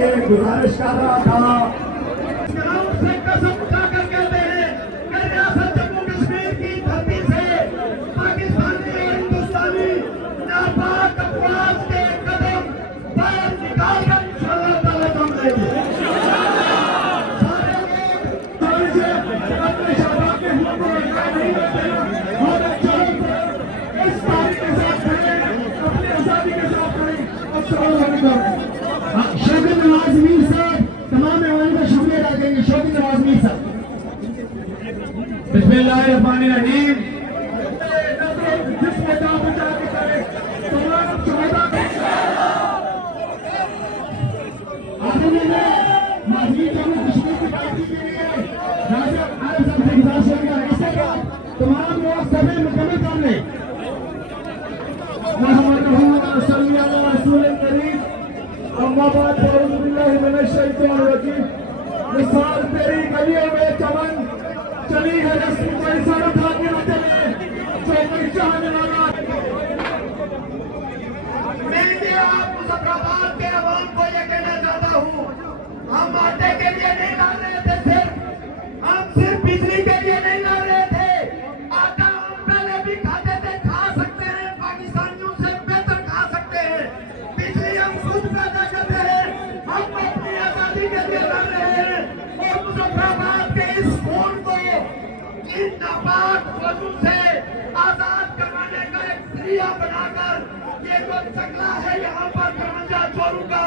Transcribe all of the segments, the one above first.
ये गुजारिश कर रहा था। से कसम उठाकर कहते हैं कि रियासत जम्मू कश्मीर की धरती से पाकिस्तानी और हिंदुस्तानी नापाक अफवाज के कदम बाहर निकाल कर इंशाअल्लाह ताला दम देंगे। सारे लोग अपने शहबाज के हुक्म को नहीं करते और इस तारीख के साथ खड़े, अपनी आजादी के साथ खड़े। अस्सलाम वालेकुम। शौकत नवाज मीर साहब तमाम मेहमानों का शुक्रिया अदा करेंगे। शौकत नवाज मीर साहब। बिस्मिल्लाहिर्रहमानिर्रहीम। जिसमें जान बचा के करे तमाम शहदा आदमी ने माजी जम्मू कश्मीर की पार्टी के लिए राजा आरिफ साहब से गुजारिश करेंगे ऐसे का तमाम लोग सभी मुकम्मल कर लें। मोहम्मद सल्लल्लाहु अलैहि वसल्लम अम्माबाद मिसाल तेरी गलियों में चमन चली है रस्म कोई सड़क आगे न चले जो कोई चाहने वाला। मैं आप मुजफ्फराबाद के अवाम को ये कहना चाहता हूँ, हम आटे के लिए नहीं लड़ रहे थे, हम सिर्फ बिजली के लिए नहीं लड़ रहे थे। आटा हम पहले भी खाते थे, खा सकते हैं, पाकिस्तानियों से बेहतर खा सकते हैं। बिजली हम खुद पैदा करते हैं, हम अपनी आजादी के लिए लड़ रहे हैं। और मुजफ्फराबाद के इस खून को इन नापाक फौजों से आजाद करवाने का एक जरिया बनाकर ये जो चकला है यहाँ पर करवंजा चोरों का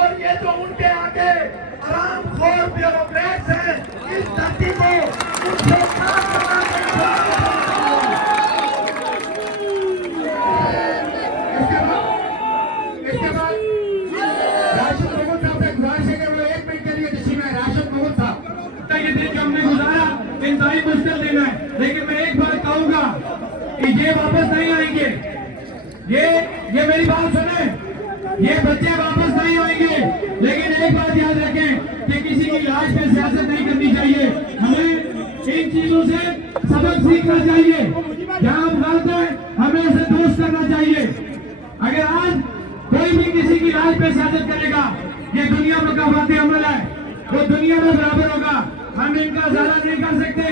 और ये जो उनके आगे आरामखोर ब्यूरोक्रेट्स हैं, इस धरती को उनसे साफ करना इसके बाद राशिद महमूद साहब से गुजारिश है कि वो 1 मिनट के लिए तशरीफ लाए। राशिद महमूद साहब। ये दिन जो हमने गुजारा इंतहाई मुश्किल दिन है, लेकिन मैं एक बात कहूंगा कि ये वापस नहीं आएंगे। ये मेरी बात सुने, ये बच्चे वापस नहीं आएंगे। लेकिन एक बात याद रखें कि किसी की लाश पे सियासत नहीं करनी चाहिए। हमें इन चीजों से सबक सीखना चाहिए। जहां हम गलत है हमें उसे दोस्त करना चाहिए। अगर आज कोई भी किसी की लाश पे सियासत करेगा, ये दुनिया में मुकाफाती अमल है, वो दुनिया में बराबर होगा। हम इनका ज़्यादा नहीं कर सकते।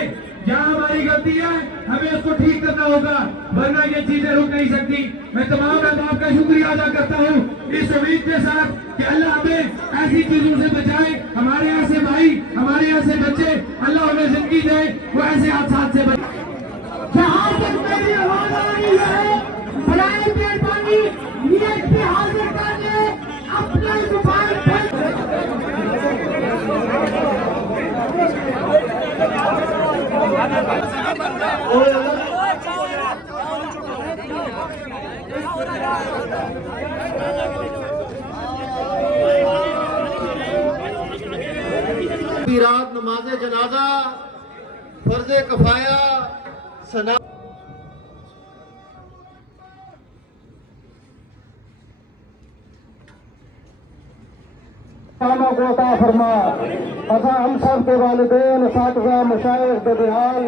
जहाँ हमारी गलती है हमें उसको ठीक करना होगा, वरना ये चीजें रुक नहीं सकती। मैं तमाम अहबाब का शुक्रिया अदा करता हूँ इस उम्मीद के साथ कि अल्लाह हमें ऐसी चीजों से बचाए। हमारे ऐसे भाई, हमारे ऐसे बच्चे, अल्लाह उन्हें जिंदगी दे, वो ऐसे हादसा से बचाए। जहाँ तक मेरी आवाज आ रही है, बराए मेहरबानी नीयत पे हाजिर कर ले अपने मोबाइल पर। रात नमाज जनाजा फर्ज कफाया सना को अता फरमा। असा हम सब के वालिदैन, साथिया, मशाइख, बदहाल,